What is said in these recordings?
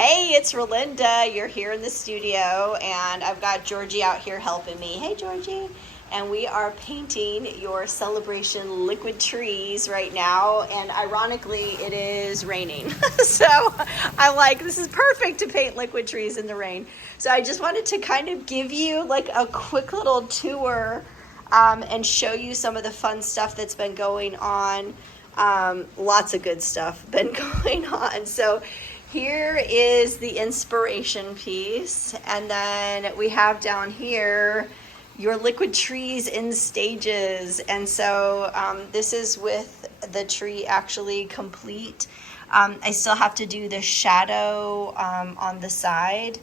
Hey, it's Rolinda. You're here in the studio, and I've got Georgie out here helping me. Hey, Georgie. And we are painting your celebration liquid trees right now, and ironically, it is raining. So I'm like, this is perfect to paint liquid trees in the rain. So I just wanted to kind of give you like a quick little tour and show you some of the fun stuff that's been going on. Lots of good stuff been going on. So here is the inspiration piece, and then we have down here your liquid trees in stages. And so this is with the tree actually complete. I still have to do the shadow on the side,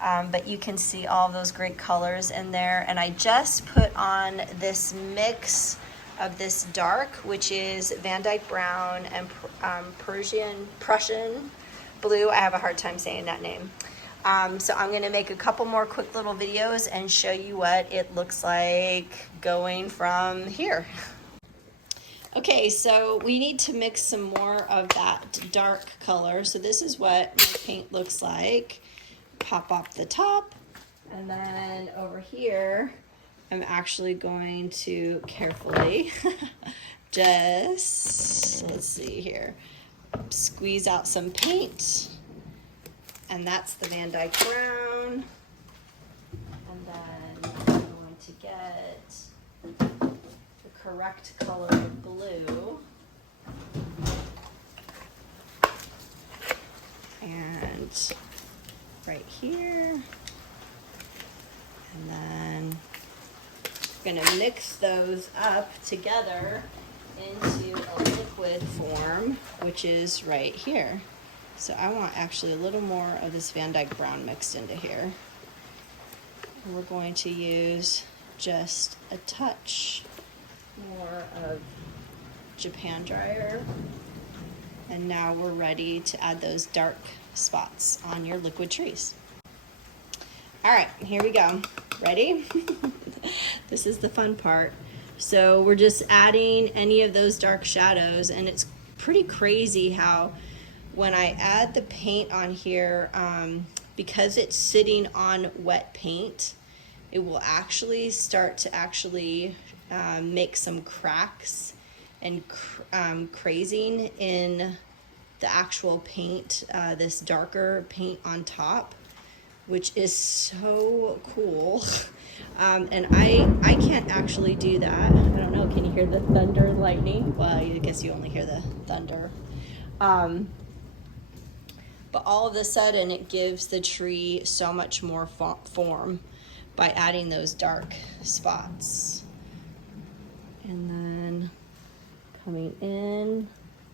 but you can see all of those great colors in there. And I just put on this mix of this dark, which is Van Dyke Brown and Prussian Blue. I have a hard time saying that name. So I'm gonna make a couple more quick little videos and show you what it looks like going from here. Okay, so we need to mix some more of that dark color. So this is what my paint looks like. Pop off the top, and then over here, I'm actually going to carefully just, let's see here, squeeze out some paint. And that's the Van Dyke Brown. And then I'm going to get the correct color of blue. And right here. And then I'm gonna mix those up together into a liquid form, which is right here. So I want actually a little more of this Van Dyke Brown mixed into here. And we're going to use just a touch more of Japan dryer. And now we're ready to add those dark spots on your liquid trees. All right, here we go. Ready? This is the fun part. So we're just adding any of those dark shadows, and it's pretty crazy how when I add the paint on here, because it's sitting on wet paint, it will actually start to make some cracks and crazing in the actual paint, this darker paint on top, which is so cool. And I can't actually do that. I don't know, can you hear the thunder and lightning? Well, I guess you only hear the thunder. But all of a sudden it gives the tree so much more form by adding those dark spots. And then coming in,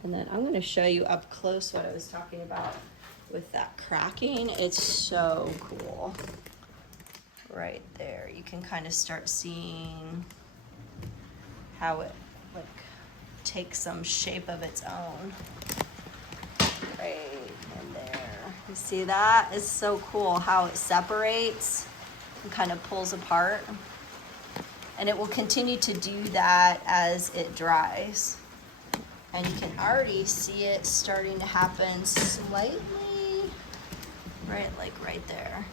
and then I'm going to show you up close what I was talking about with that cracking. It's so cool. Right there, you can kind of start seeing how it like takes some shape of its own. Right in there. You see that? It's so cool how it separates and kind of pulls apart. And it will continue to do that as it dries. And you can already see it starting to happen slightly, right, like right there.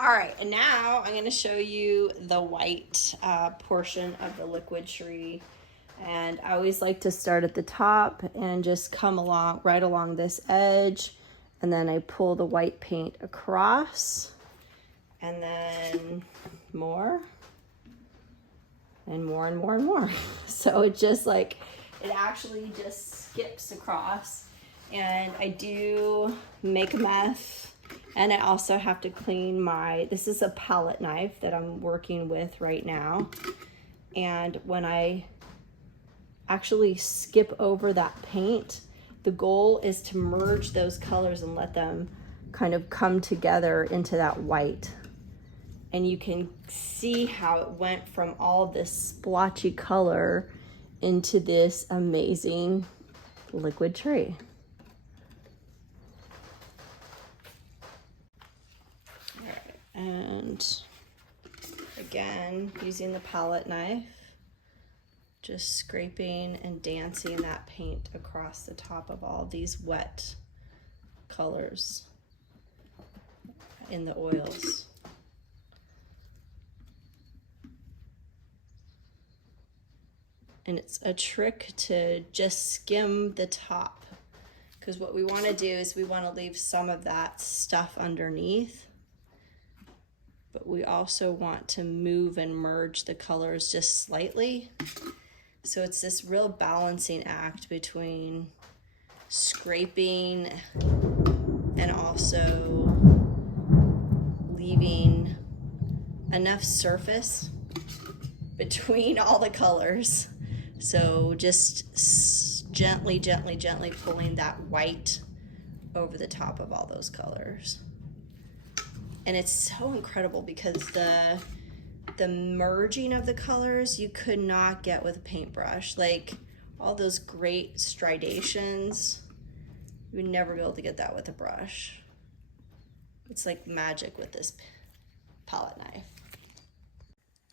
All right, and now I'm gonna show you the white portion of the liquid tree. And I always like to start at the top and just come along, right along this edge. And then I pull the white paint across, and then more, and more, and more, and more. So it just like, it actually just skips across. And I do make a mess. And I also have to clean this is a palette knife that I'm working with right now. And when I actually skip over that paint, the goal is to merge those colors and let them kind of come together into that white. And you can see how it went from all this splotchy color into this amazing liquid tree. All right, and again, using the palette knife, just scraping and dancing that paint across the top of all these wet colors in the oils. And it's a trick to just skim the top, because what we want to do is we want to leave some of that stuff underneath, but we also want to move and merge the colors just slightly. So it's this real balancing act between scraping and also leaving enough surface between all the colors. So just gently pulling that white over the top of all those colors. And it's so incredible because the merging of the colors you could not get with a paintbrush. Like all those great striations, you would never be able to get that with a brush. It's like magic with this palette knife.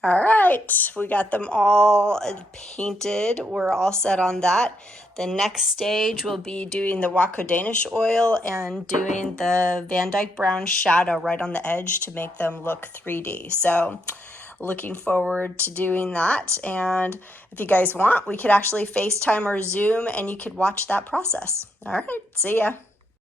All right, we got them all painted. We're all set on that. The next stage will be doing the Waco Danish oil and doing the Van Dyke Brown shadow right on the edge to make them look 3D. So looking forward to doing that. And if you guys want, we could actually FaceTime or Zoom and you could watch that process. All right, see ya.